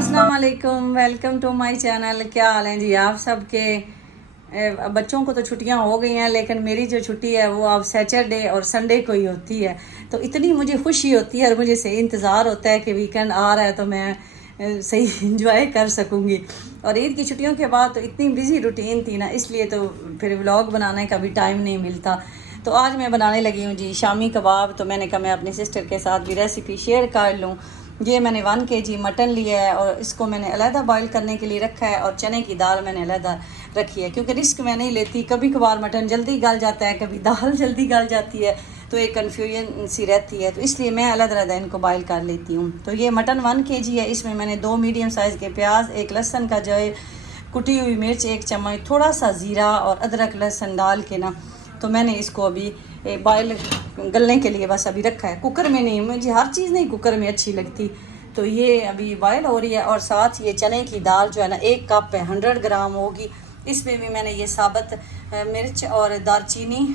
अस्सलाम वालेकुम, welcome to my channel. क्या हाल है जी आप सबके। बच्चों को तो छुट्टियां हो गई हैं, लेकिन मेरी जो छुट्टी है वो अब सैटरडे और संडे को ही होती है। तो इतनी मुझे खुशी होती है और मुझे सही इंतज़ार होता है कि वीकेंड आ रहा है तो मैं सही इंजॉय कर सकूँगी। और ईद की छुट्टियों के बाद तो इतनी बिज़ी रूटीन थी ना, इसलिए तो फिर व्लॉग बनाने का भी टाइम नहीं मिलता। तो आज मैं बनाने लगी हूँ जी शामी कबाब। तो मैंने कहा मैं अपनी सिस्टर के साथ भी रेसिपी शेयर कर लूँ। ये मैंने 1 kg मटन लिया है और इसको मैंने अलहदा बॉईल करने के लिए रखा है, और चने की दाल मैंने अलहदा रखी है, क्योंकि रिस्क मैं नहीं लेती। कभी कभार मटन जल्दी गल जाता है, कभी दाल जल्दी गल जाती है, तो एक कन्फ्यूजन सी रहती है, तो इसलिए मैं अलग-अलग इनको बॉईल कर लेती हूँ। तो ये मटन 1 kg है। इसमें मैंने 2 मीडियम साइज़ के प्याज, एक लहसुन का जो है कुटी हुई मिर्च 1 चम्मच, थोड़ा सा ज़ीरा और अदरक लहसुन डाल के ना, तो मैंने इसको अभी बॉयल गलने के लिए बस अभी रखा है। कुकर में नहीं, मुझे हर चीज़ नहीं कुकर में अच्छी लगती। तो ये अभी बॉयल हो रही है। और साथ ये चने की दाल जो है ना 1 कप है, 100 ग्राम होगी। इसमें भी मैंने ये साबुत मिर्च और दालचीनी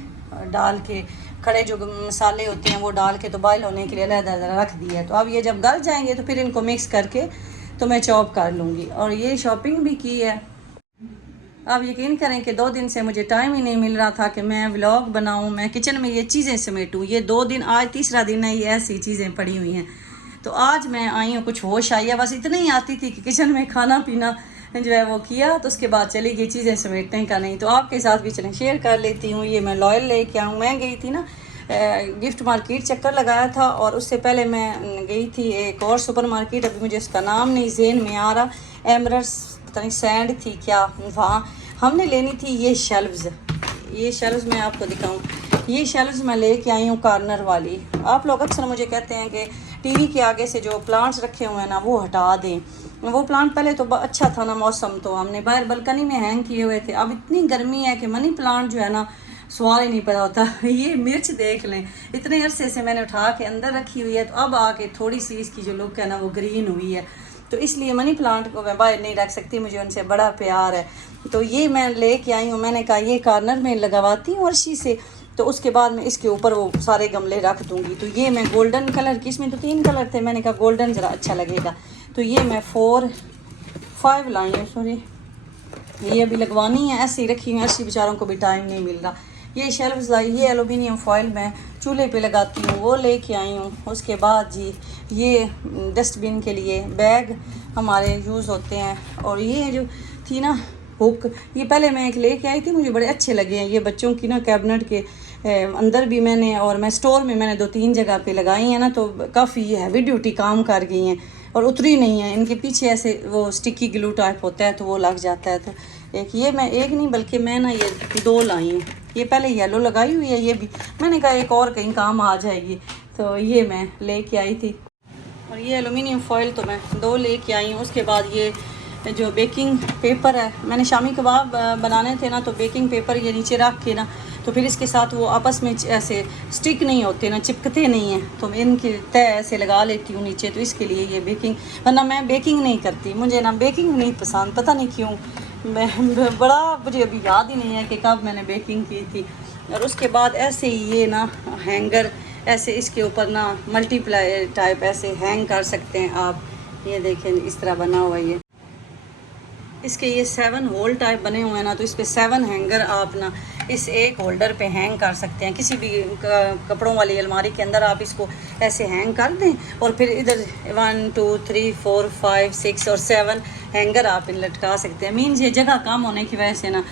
डाल के, खड़े जो मसाले होते हैं वो डाल के तो बॉयल होने के लिए अलग रख दिया है। तो अब ये जब गल जाएंगे तो फिर इनको मिक्स करके तो मैं चॉप कर लूँगी। और ये शॉपिंग भी की है। अब यकीन करें कि 2 दिन से मुझे टाइम ही नहीं मिल रहा था कि मैं व्लॉग बनाऊं, मैं किचन में ये चीज़ें समेटूं। ये 2 दिन, आज तीसरा दिन है, ये ऐसी चीज़ें पड़ी हुई हैं। तो आज मैं आई हूँ, कुछ होश आई है, बस इतनी ही आती थी कि किचन में खाना पीना जो है वो किया, तो उसके बाद चली गई चीज़ें समेटने का नहीं। तो आपके साथ भी चलें शेयर कर लेती हूँ। ये मैं लॉयल लेके आऊँ। मैं गई थी ना गिफ्ट मार्केट, चक्कर लगाया था, और उससे पहले मैं गई थी एक और सुपर मार्केट, अभी मुझे उसका नाम नहीं ज़हन में आ रहा, एमरल्ड्स पता नहीं सैंड थी क्या, वहाँ हमने लेनी थी ये शेल्व्स। ये शेल्व्स मैं आपको दिखाऊं, ये शेल्व्स मैं लेके आई हूँ कॉर्नर वाली। आप लोग अक्सर मुझे कहते हैं कि टीवी के आगे से जो प्लांट्स रखे हुए हैं ना वो हटा दें। वो प्लांट पहले तो अच्छा था ना, मौसम तो हमने बाहर बालकनी में हैंग किए हुए थे। अब इतनी गर्मी है कि मनी प्लांट जो है ना सवाल ही नहीं पैदा होता। ये मिर्च देख लें, इतने अरसे से मैंने उठा के अंदर रखी हुई है, तो अब आके थोड़ी सी इसकी जो लुक है ना वो ग्रीन हुई है। तो इसलिए मनी प्लांट को मैं बाहर नहीं रख सकती, मुझे उनसे बड़ा प्यार है। तो ये मैं लेके आई हूँ। मैंने कहा ये कॉर्नर में लगवाती हूँ अर्शी से, तो उसके बाद मैं इसके ऊपर वो सारे गमले रख दूँगी। तो ये मैं गोल्डन कलर की, इसमें तो 3 कलर थे, मैंने कहा गोल्डन ज़रा अच्छा लगेगा। तो ये मैं 5 लाई हूँ, सॉरी, ये अभी लगवानी है। ऐसे ही रखी हुई, अर्शी बेचारों को भी टाइम नहीं मिल रहा। ये शेल्फ्स आई, ये एलुमिनियम फॉइल मैं चूल्हे पे लगाती हूँ, वो लेके आई हूँ। उसके बाद जी ये डस्टबिन के लिए बैग हमारे यूज़ होते हैं। और ये जो थी ना हुक, ये पहले मैं एक लेके आई थी, मुझे बड़े अच्छे लगे हैं। ये बच्चों की ना कैबिनेट के अंदर भी मैंने, और मैं स्टोर में मैंने 2-3 जगह पे लगाई हैं ना, तो काफ़ी हैवी ड्यूटी काम कर गई हैं और उतरी नहीं है। इनके पीछे ऐसे वो स्टिकी ग्लू टाइप होता है, तो वो लग जाता है। तो एक ये मैं, एक नहीं बल्कि मैं ना ये 2 लाई हूँ। ये पहले येलो लगाई हुई है, ये भी मैंने कहा एक और कहीं काम आ जाएगी, तो ये मैं लेके आई थी। और ये एलुमिनियम फॉइल तो मैं 2 लेके आई हूँ। उसके बाद ये जो बेकिंग पेपर है, मैंने शामी कबाब बनाने थे ना, तो बेकिंग पेपर ये नीचे रख के ना, तो फिर इसके साथ वो आपस में ऐसे स्टिक नहीं होते ना, चिपकते नहीं हैं, तो मैं इनकी तय ऐसे लगा लेती हूँ नीचे। तो इसके लिए ये बेकिंग, वरना मैं बेकिंग नहीं करती, मुझे ना बेकिंग नहीं पसंद, पता नहीं क्यों। मैं बड़ा, मुझे अभी याद ही नहीं है कि कब मैंने बेकिंग की थी। और उसके बाद ऐसे ही ये ना हैंगर, ऐसे इसके ऊपर ना मल्टीप्लाई टाइप ऐसे हैंग कर सकते हैं आप। ये देखें इस तरह बना हुआ ये, इसके ये 7 होल टाइप बने हुए हैं ना, तो इस पे 7 हैंगर आप ना इस एक होल्डर पे हैंग कर सकते हैं। किसी भी कपड़ों वाली अलमारी के अंदर आप इसको ऐसे हैंग कर दें, और फिर इधर 1 2 3 4 5 6 और 7 हैंगर आप लटका सकते हैं। मीन्स ये जगह कम होने की वजह से ना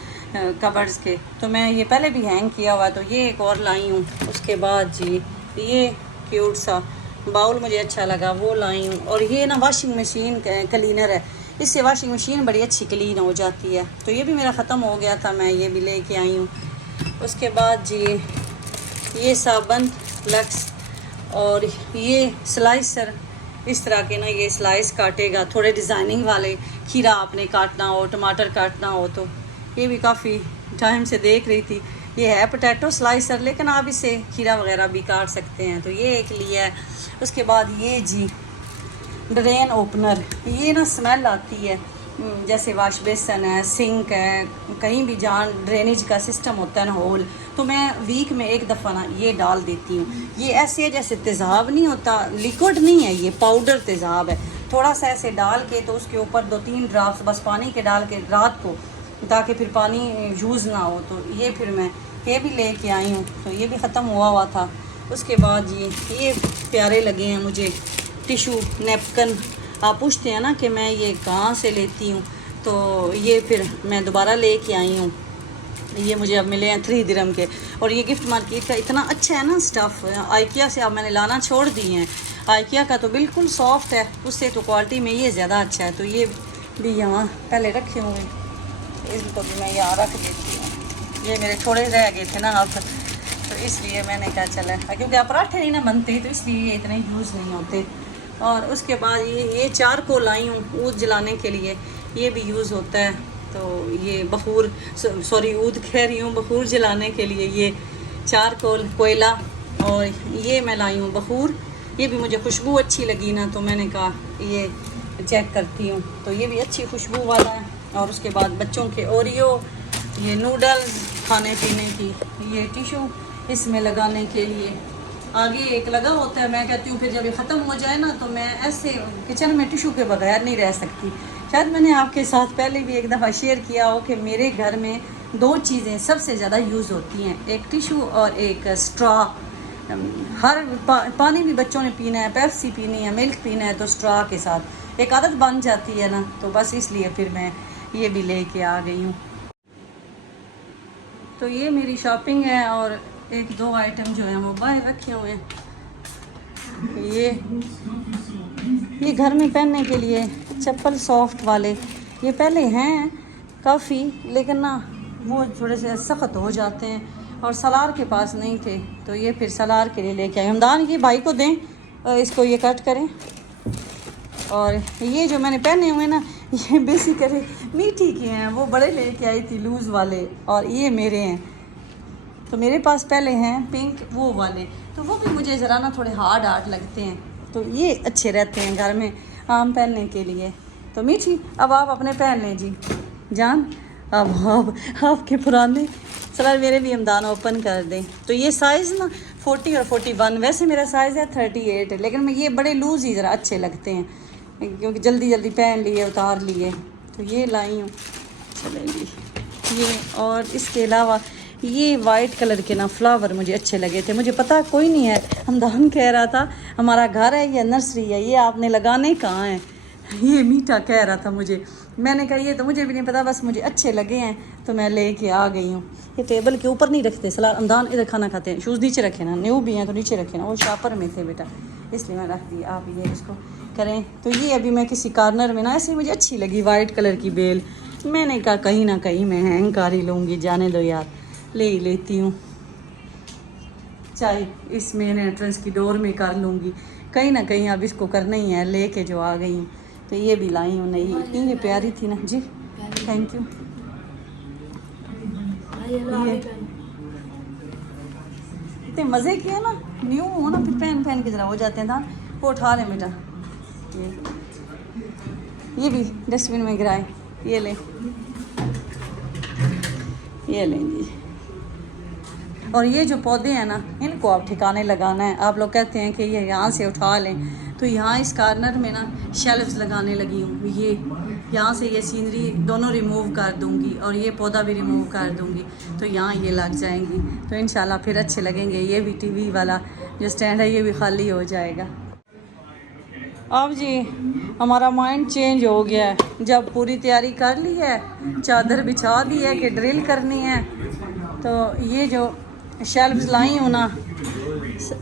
कबर्ड्स के, तो मैं ये पहले भी हैंग किया हुआ, तो ये एक और लाई हूँ। उसके बाद जी ये क्यूट सा बाउल मुझे अच्छा लगा, वो लाई हूँ। और ये ना वॉशिंग मशीन क्लीनर है, इससे वॉशिंग मशीन बड़ी अच्छी क्लीन हो जाती है। तो ये भी मेरा ख़त्म हो गया था, मैं ये भी लेके आई हूँ। उसके बाद जी ये साबुन लक्स, और ये स्लाइसर, इस तरह के ना ये स्लाइस काटेगा, थोड़े डिज़ाइनिंग वाले। खीरा आपने काटना हो, टमाटर काटना हो, तो ये भी काफ़ी टाइम से देख रही थी। ये है पोटैटो स्लाइसर, लेकिन आप इसे खीरा वगैरह भी काट सकते हैं, तो ये एक लिया है। उसके बाद ये जी ड्रेन ओपनर, ये ना स्मेल आती है, जैसे वाश बेसन है, सिंक है, कहीं भी जहाँ ड्रेनेज का सिस्टम होता है ना होल, तो मैं वीक में एक दफ़ा ना ये डाल देती हूँ। ये ऐसे है जैसे तेज़ाब नहीं होता, लिक्विड नहीं है, ये पाउडर तेज़ाब है, थोड़ा सा ऐसे डाल के तो उसके ऊपर 2-3 ड्राफ्ट बस पानी के डाल के रात को, ताकि फिर पानी यूज़ ना हो। तो ये फिर मैं ये भी लेके आई हूँ, तो ये भी ख़त्म हुआ हुआ था। उसके बाद ये प्यारे लगे हैं मुझे टिशू नैपकिन। आप पूछते हैं ना कि मैं ये कहाँ से लेती हूँ, तो ये फिर मैं दोबारा लेके आई हूँ। ये मुझे अब मिले हैं 3 दिरहम के, और ये गिफ्ट मार्केट का इतना अच्छा है ना स्टफ़। आइकिया से अब मैंने लाना छोड़ दी हैं। आइकिया का तो बिल्कुल सॉफ्ट है, उससे तो क्वालिटी में ये ज़्यादा अच्छा है। तो ये भी यहाँ पहले रखे हुए हैं, इसको भी मैं यहाँ रख देती हूँ। ये मेरे थोड़े रह गए थे ना अब, तो इसलिए मैंने कहा चला, क्योंकि आप पराठे नहीं ना बनते, तो इसलिए ये इतने यूज़ नहीं होते। और उसके बाद ये चारकोल लाई हूँ ऊद जलाने के लिए, ये भी यूज़ होता है। तो ये बखूर, सॉरी ऊद कह रही हूँ, बखूर जलाने के लिए ये चारकोल कोयला। और ये मैं लाई हूँ बखूर, ये भी मुझे खुशबू अच्छी लगी ना, तो मैंने कहा ये चेक करती हूँ। तो ये भी अच्छी खुशबू वाला है। और उसके बाद बच्चों के ओरियो, ये नूडल्स खाने पीने की, ये टिशू इसमें लगाने के लिए आगे एक लगा होता है। मैं कहती हूँ फिर जब ये ख़त्म हो जाए ना, तो मैं ऐसे किचन में टिशू के बगैर नहीं रह सकती। शायद मैंने आपके साथ पहले भी एक दफ़ा शेयर किया हो कि मेरे घर में 2 चीज़ें सबसे ज़्यादा यूज़ होती हैं, एक टिशू और एक स्ट्रॉ। हर पानी भी बच्चों ने पीना है, पेप्सी पीनी है, मिल्क पीना है, तो स्ट्रॉ के साथ एक आदत बन जाती है ना, तो बस इसलिए फिर मैं ये भी लेके आ गई हूँ। तो ये मेरी शॉपिंग है, और 1-2 आइटम जो है वो बाहर रखे हुए हैं। ये घर में पहनने के लिए चप्पल सॉफ्ट वाले, ये पहले हैं काफ़ी, लेकिन ना वो थोड़े से सख्त हो जाते हैं, और सलार के पास नहीं थे, तो ये फिर सलार के लिए लेके आए। हमदान ये भाई को दें, इसको ये कट करें। और ये जो मैंने पहने हुए ना, ये बेसिकली मीठी के हैं, वो बड़े लेके आई थी लूज़ वाले, और ये मेरे हैं। तो मेरे पास पहले हैं पिंक वो वाले, तो वो भी मुझे ज़रा ना थोड़े हार्ड लगते हैं, तो ये अच्छे रहते हैं घर में आम पहनने के लिए। तो मीठी अब आप अपने पहन लें जी जान, अब आपके पुराने सलार मेरे भी हमदान ओपन कर दें। तो ये साइज़ ना 40 और 41, वैसे मेरा साइज़ है 38 है, लेकिन मैं ये बड़े लूज़ ही ज़रा अच्छे लगते हैं, क्योंकि जल्दी जल्दी पहन लिए उतार लिए, तो ये लाई हूँ। चलेंगी ये, और इसके अलावा ये वाइट कलर के ना फ्लावर मुझे अच्छे लगे थे। मुझे पता कोई नहीं है, हमदान कह रहा था हमारा घर है या नर्सरी है, ये आपने लगाने कहाँ हैं, ये मीठा कह रहा था मुझे। मैंने कहा ये तो मुझे भी नहीं पता, बस मुझे अच्छे लगे हैं तो मैं लेके आ गई हूँ। ये टेबल के ऊपर नहीं रखते सलाद, हमदान इधर खाना खाते हैं, शूज़ नीचे रखे ना, न्यू भी हैं तो नीचे रखे ना, वो शापर में थे बेटा, इसलिए मैं रख दी। आप ये इसको करें। तो ये अभी मैं किसी कार्नर में ना, ऐसे मुझे अच्छी लगी वाइट कलर की बेल, मैंने कहा कहीं ना कहीं मैं हैंग कर ही लूँगी, जाने दो यार, ले ही लेती हूँ, चाहे इस मेन एंट्रेंस की डोर में कर लूँगी, कहीं ना कहीं अब इसको करना ही है, लेके जो आ गई हूँ। तो ये भी लाई हूँ नई, इतनी ये प्यारी थी ना जी, थैंक यू। ये इतने मज़े किए ना, न्यू हो ना, फिर पहन के ज़रा हो जाते हैं दान, वो उठा रहे बेटा। ये भी डस्टबिन में गिराए, ये लें, ये लेंगी। और ये जो पौधे हैं ना, इनको आप ठिकाने लगाना है। आप लोग कहते हैं कि ये यहाँ से उठा लें, तो यहाँ इस कार्नर में ना शेल्फ्स लगाने लगी हूँ। ये यहाँ से ये सीनरी दोनों रिमूव कर दूँगी, और ये पौधा भी रिमूव कर दूँगी, तो यहाँ ये लग जाएंगी, तो इंशाल्लाह फिर अच्छे लगेंगे। ये भी टीवी वाला जो स्टैंड है ये भी खाली हो जाएगा। अब जी हमारा माइंड चेंज हो गया है, जब पूरी तैयारी कर ली है, चादर बिछा दी है कि ड्रिल करनी है, तो ये जो शेल्फ्स लाई हूँ ना,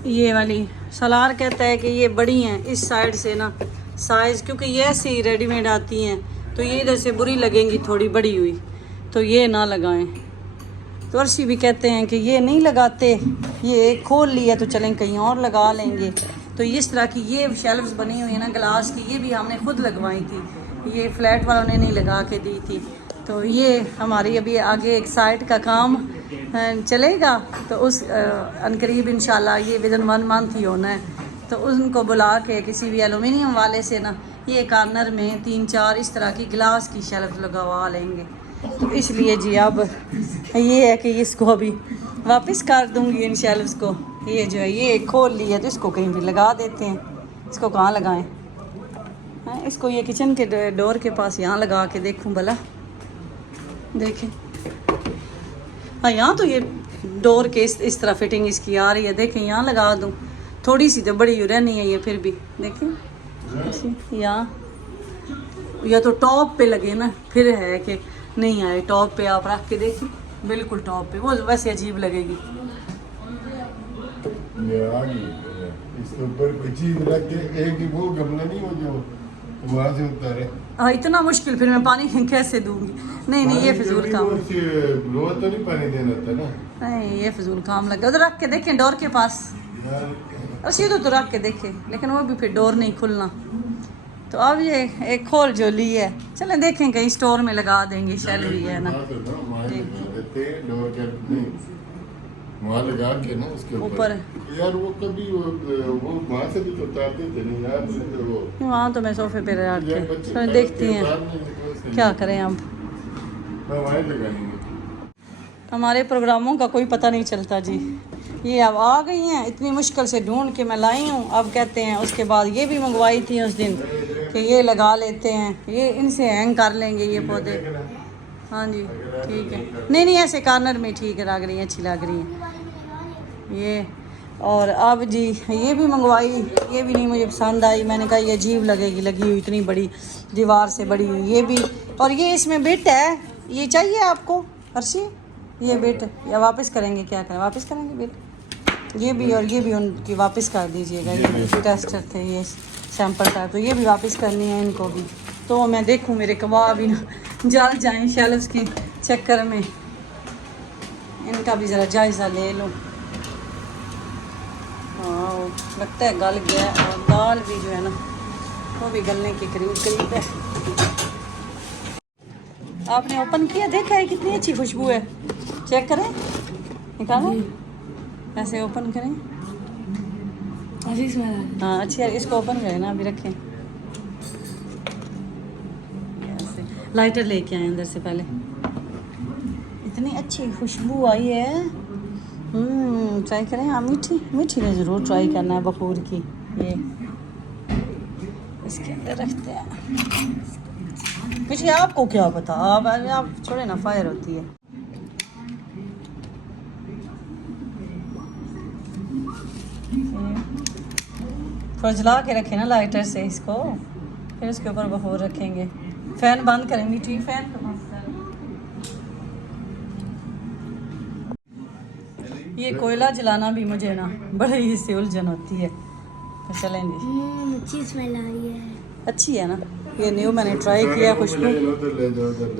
ये वाली सलार कहता है कि ये बड़ी हैं इस साइड से ना साइज़, क्योंकि ये ऐसे ही रेडीमेड आती हैं, तो ये इधर से बुरी लगेंगी थोड़ी बड़ी हुई, तो ये ना लगाएं। तो अर्शी भी कहते हैं कि ये नहीं लगाते, ये एक खोल लिया तो चलें कहीं और लगा लेंगे। तो इस तरह की ये शेल्फ्स बनी हुई है ना ग्लास की, ये भी हमने खुद लगवाई थी, ये फ्लैट वालों ने नहीं लगा के दी थी। तो ये हमारी अभी आगे एक साइड का काम चलेगा, तो उस अनकरीब इंशाल्लाह ये विदिन 1 मंथ ही होना है, तो उनको बुला के किसी भी एलुमिनियम वाले से ना ये कार्नर में 3-4 इस तरह की ग्लास की शेल्फ लगवा लेंगे। तो इसलिए जी अब ये है कि इसको अभी वापस कर दूँगी इन शेल्फ्स को। ये जो है ये खोल लिया, तो इसको कहीं भी लगा देते हैं, इसको कहाँ लगाएं। हाँ, इसको ये किचन के डोर के पास यहाँ लगा के देखूँ भला, देखें। हाँ यहाँ तो ये डोर के इस तरह फिटिंग इसकी आ रही है, देखें यहाँ लगा दूँ। थोड़ी सी तो बड़ी रहनी है ये, फिर भी देखें यहाँ, या तो टॉप पे लगे ना, फिर है कि नहीं आए। टॉप पे आप रख के देखिए, बिल्कुल टॉप पे, वो वैसे अजीब लगेगी। इसके ऊपर कोई चीज रख के, एक ही वो गमला नहीं हो जो वहाँ से उतारे। हाँ इतना मुश्किल, फिर मैं पानी कैसे दूंगी? नहीं नहीं ये फिजूल काम, रोज तो नहीं पानी देना था ना। नहीं ये फिजूल काम लगे। उधर रख के देखें डोर के पास, सीधे तो रख के देखें, लेकिन वो भी फिर डोर नहीं खुलना। तो अब ये एक खोल जो ली है, चलें देखें कहीं स्टोर में लगा देंगे, शेल भी है ना, वहाँ लगा के ना उसके ऊपर। यार वो कभी वो वहाँ से भी तो उतारते थे नहीं यार, वो वहाँ तो मैं सोफे पे रख के चलो देखती हैं क्या करें अब। हमारे प्रोग्रामों का कोई पता नहीं चलता जी। ये अब आ गई हैं, इतनी मुश्किल से ढूंढ के मैं लाई हूँ। अब कहते हैं उसके बाद ये भी मंगवाई थी उस दिन कि ये लगा लेते हैं, ये इनसे हैंग कर लेंगे ये पौधे। हाँ जी ठीक है, नहीं नहीं ऐसे कॉर्नर में ठीक है, लग रही है, अच्छी लग रही है ये। और अब जी ये भी मंगवाई, ये भी नहीं मुझे पसंद आई। मैंने कहा ये अजीब लगेगी लगी हुई इतनी बड़ी दीवार से बड़ी हुई, ये भी। और ये इसमें बिट है, ये चाहिए आपको अर्शी? ये बिट या वापस करेंगे, क्या करें, वापस करेंगे बिट? ये भी और ये भी उनकी वापस कर दीजिएगा। ये भी टेस्टर थे ये सैम्पल टाइप, तो ये भी वापस करनी है इनको भी। तो मैं देखूँ मेरे कबाब भी ना जल जाएँ शेल्फ्स के चक्कर में, इनका भी ज़रा जायज़ा ले लूँ। हाँ लगता है गल गया, और दाल भी जो है ना वो भी गलने के करीब करीब है। आपने ओपन किया, देखा है कितनी अच्छी खुशबू है, चेक करें, निकालो ऐसे ओपन करें। हाँ अच्छी है, इसको ओपन करें ना, अभी रखें। लाइटर लेके आए अंदर से पहले, इतनी अच्छी खुशबू आई है। ट्राई करें। हाँ मीठी मीठी में ज़रूर ट्राई करना है बखूर की। ये इसके अंदर रखते हैं। मीठी आपको क्या पता, आप छोड़े ना, फायर होती है। थोड़ा जला के रखें ना लाइटर से इसको, फिर उसके ऊपर बखूर रखेंगे। फैन बंद करें मीठी, फैन तो बंद करें। ये कोयला जलाना भी मुझे ना बड़ी ही से उलझन होती है। तो चलें जी, अच्छी स्मेल आ रही है, अच्छी है ना। ये न्यू मैंने ट्राई किया खुशबू,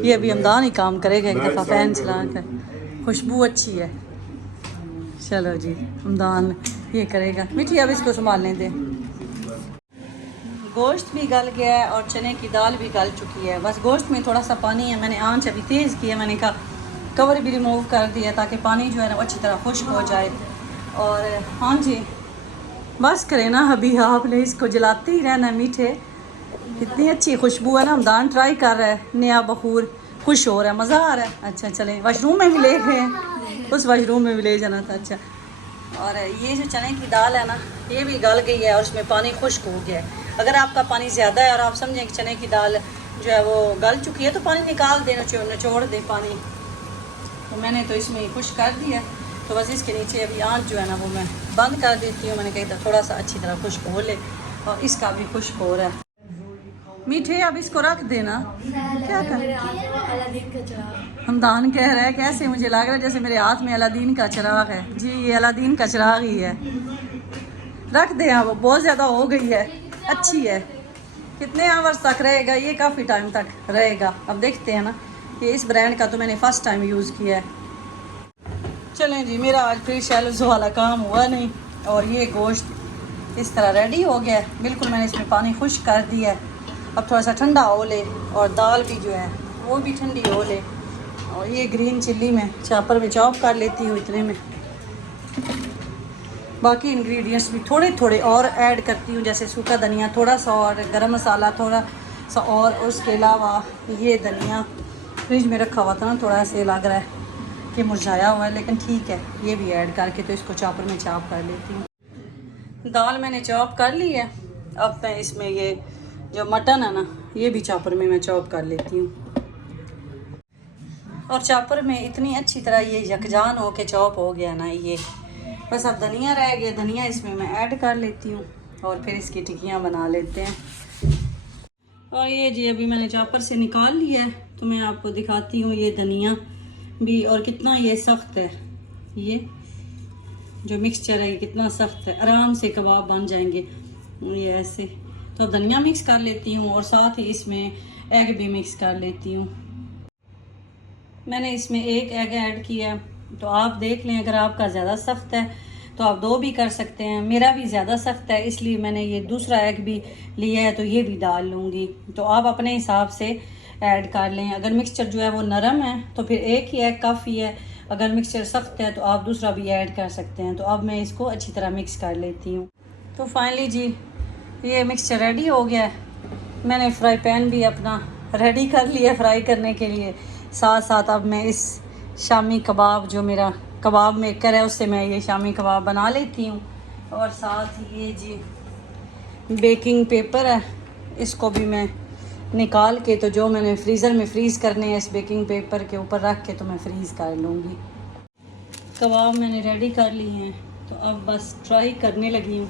ये अभी हमदान ही काम करेगा एक दफ़ा फैन चला कर, खुशबू अच्छी है। चलो जी हमदान ये करेगा। मीठी अब इसको संभालने दें। गोश्त भी गल गया है और चने की दाल भी गल चुकी है, बस गोश्त में थोड़ा सा पानी है। मैंने आंच अभी तेज़ की है, मैंने कहा कवर भी रिमूव कर दिया ताकि पानी जो है ना अच्छी तरह खुश्क हो जाए। और हाँ जी बस करें ना, अभी आपने इसको जलाते ही रहना। मीठे इतनी अच्छी खुशबू है ना, हमदान ट्राई कर रहा है, नया बखूर खुश हो रहा है, मज़ा आ रहा है। अच्छा चलें, वाशरूम में भी ले गए, उस वाशरूम में भी ले जाना था। अच्छा, और ये जो चने की दाल है ना ये भी गल गई है और उसमें पानी खुश्क हो गया है। अगर आपका पानी ज़्यादा है और आप समझें कि चने की दाल जो है वो गल चुकी है तो पानी निकाल देना, निचोड़ दे पानी। तो मैंने तो इसमें खुश कर दिया, तो बस इसके नीचे अभी आँच जो है ना वो मैं बंद कर देती हूँ। मैंने कहा था थोड़ा सा अच्छी तरह खुश्क हो ले, और इसका भी खुश्क हो रहा है। मीठे अब इसको रख देना, क्या कर हमदान कह रहा है कैसे, मुझे लग रहा है जैसे मेरे हाथ में अलादीन का चिराग है। जी ये अलादीन का चिराग ही है, रख दे। अब बहुत ज़्यादा हो गई है, अच्छी है। कितने आवर्स तक रहेगा ये? काफ़ी टाइम तक रहेगा। अब देखते हैं ना, कि इस ब्रांड का तो मैंने फ़र्स्ट टाइम यूज़ किया है। चलें जी, मेरा आज फिर शेल्व्स वाला काम हुआ नहीं, और ये गोश्त इस तरह रेडी हो गया है बिल्कुल। मैंने इसमें पानी खुश्क कर दिया है, अब थोड़ा सा ठंडा हो ले, और दाल भी जो है वो भी ठंडी हो ले। और ये ग्रीन चिल्ली में चॉपर में चॉप कर लेती हूँ इतने में। बाकी इंग्रेडिएंट्स भी थोड़े थोड़े और ऐड करती हूँ, जैसे सूखा धनिया थोड़ा सा, और गरम मसाला थोड़ा सा, और उसके अलावा ये धनिया फ्रिज में रखा हुआ था ना, थोड़ा से लग रहा है कि मुरझाया हुआ है, लेकिन ठीक है ये भी ऐड करके तो इसको चॉपर में चॉप कर लेती हूँ। दाल मैंने चॉप कर ली है। अब मैं इसमें ये जो मटन है ना, ये भी चॉपर में मैं चॉप कर लेती हूँ। और चॉपर में इतनी अच्छी तरह ये यकजान हो के चॉप हो गया ना, ये बस अब धनिया रह गया, धनिया इसमें मैं ऐड कर लेती हूँ और फिर इसकी टिक्कियाँ बना लेते हैं। और ये जी अभी मैंने चॉपर से निकाल लिया है, तो मैं आपको दिखाती हूँ ये धनिया भी, और कितना ये सख्त है। ये जो मिक्सचर है ये कितना सख्त है, आराम से कबाब बन जाएंगे ये ऐसे। तो अब धनिया मिक्स कर लेती हूँ और साथ ही इसमें एग भी मिक्स कर लेती हूँ। मैंने इसमें एक एग ऐड किया, तो आप देख लें, अगर आपका ज़्यादा सख्त है तो आप 2 भी कर सकते हैं। मेरा भी ज़्यादा सख्त है, इसलिए मैंने ये दूसरा एग भी लिया है, तो ये भी डाल लूँगी। तो आप अपने हिसाब से ऐड कर लें। अगर मिक्सचर जो है वो नरम है तो फिर एक ही एग काफ़ी है, अगर मिक्सचर सख्त है तो आप दूसरा भी ऐड कर सकते हैं। तो अब मैं इसको अच्छी तरह मिक्स कर लेती हूँ। तो फाइनली जी ये मिक्सचर रेडी हो गया है। मैंने फ्राई पैन भी अपना रेडी कर लिया फ्राई करने के लिए। साथ साथ अब मैं इस शामी कबाब, जो मेरा कबाब मेकर है, उससे मैं ये शामी कबाब बना लेती हूँ। और साथ ये जी बेकिंग पेपर है, इसको भी मैं निकाल के, तो जो मैंने फ्रीज़र में फ्रीज़ करने हैं इस बेकिंग पेपर के ऊपर रख के, तो मैं फ्रीज़ कर लूँगी। कबाब मैंने रेडी कर लिए हैं, तो अब बस ट्राई करने लगी हूँ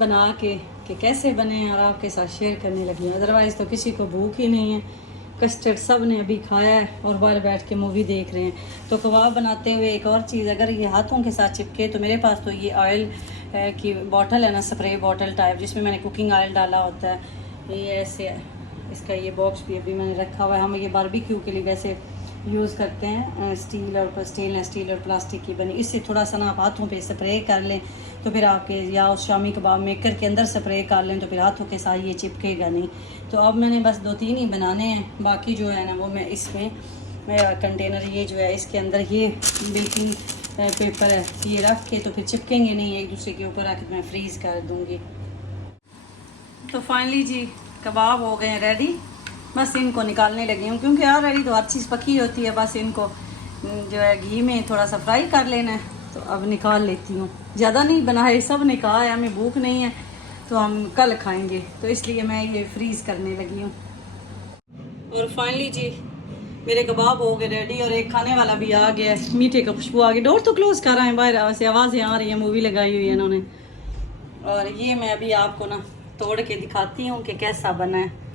बना के कि कैसे बने हैं, और आपके साथ शेयर करने लगी हूँ। अदरवाइज़ तो किसी को भूख ही नहीं है। कस्टर्ड सब ने अभी खाया है और बाहर बैठ के मूवी देख रहे हैं। तो कबाब बनाते हुए एक और चीज़, अगर ये हाथों के साथ चिपके, तो मेरे पास तो ये ऑयल की बॉटल है ना, स्प्रे बॉटल टाइप, जिसमें मैंने कुकिंग ऑयल डाला होता है, ये ऐसे इसका ये बॉक्स भी अभी मैंने रखा हुआ है। हम ये बारबेक्यू के लिए वैसे यूज़ करते हैं, स्टेनलेस स्टील और प्लास्टिक की बनी। इससे थोड़ा सा ना आप हाथों पे स्प्रे कर लें, तो फिर आपके, या उस शामी कबाब मेकर के अंदर स्प्रे कर लें, तो फिर हाथों के साथ ये चिपकेगा नहीं। तो अब मैंने बस 2-3 ही बनाने हैं, बाकी जो है ना वो मैं इसमें कंटेनर ये जो है इसके अंदर ये बेकिंग पेपर है, ये रख के, तो फिर चिपकेंगे नहीं, एक दूसरे के ऊपर रख के मैं फ्रीज़ कर दूँगी। तो फाइनली जी कबाब हो गए हैं रेडी, बस इनको निकालने लगी हूँ, क्योंकि ऑलरेडी तो हर चीज़ पकी होती है, बस इनको जो है घी में थोड़ा सा फ्राई कर लेना है। तो अब निकाल लेती हूँ, ज़्यादा नहीं बनाए, सब ने कहा है हमें भूख नहीं है तो हम कल खाएंगे, तो इसलिए मैं ये फ्रीज़ करने लगी हूँ। और फाइनली जी मेरे कबाब हो गए रेडी, और एक खाने वाला भी आ गया है, मीठे का खुशबू आ गई। डोर तो क्लोज़ कर रहे हैं, बाहर से आवाज़ें आ रही हैं, मूवी लगाई हुई है इन्होंने। और ये मैं अभी आपको ना तोड़ के दिखाती हूँ कि कैसा बना है।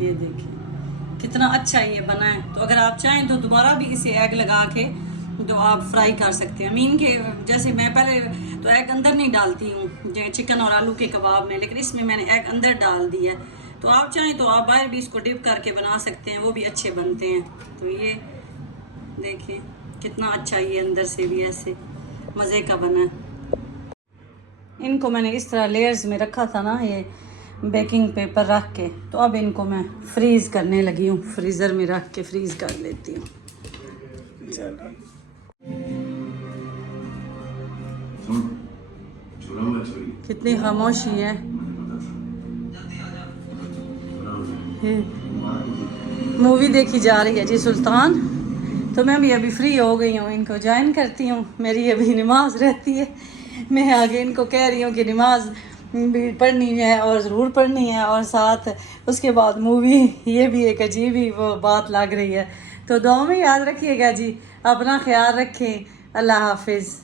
ये देखिए कितना अच्छा ये बना है। तो अगर आप चाहें तो दोबारा भी इसे एग लगा के तो आप फ्राई कर सकते हैं। मीन के जैसे मैं पहले तो एग अंदर नहीं डालती हूँ चिकन और आलू के कबाब में, लेकिन इसमें मैंने एग अंदर डाल दिया। तो आप चाहें तो आप बाहर भी इसको डिप करके बना सकते हैं, वो भी अच्छे बनते हैं। तो ये देखिए कितना अच्छा ये अंदर से भी ऐसे मज़े का बना है। इनको मैंने इस तरह लेयर्स में रखा था ना, ये बेकिंग पेपर रख के, तो अब इनको मैं फ्रीज़ करने लगी हूँ, फ्रीज़र में रख के फ्रीज़ कर लेती हूँ। चलो कितनी खामोशी है। मूवी देखी जा रही है जी सुल्तान, तो मैं भी अभी फ्री हो गई हूँ, इनको ज्वाइन करती हूँ। मेरी अभी नमाज रहती है, मैं आगे इनको कह रही हूँ कि नमाज भी पढ़नी है और ज़रूर पढ़नी है, और साथ उसके बाद मूवी, ये भी एक अजीब ही वो बात लग रही है। तो दुआ में याद रखिएगा जी, अपना ख्याल रखें, अल्लाह हाफिज़।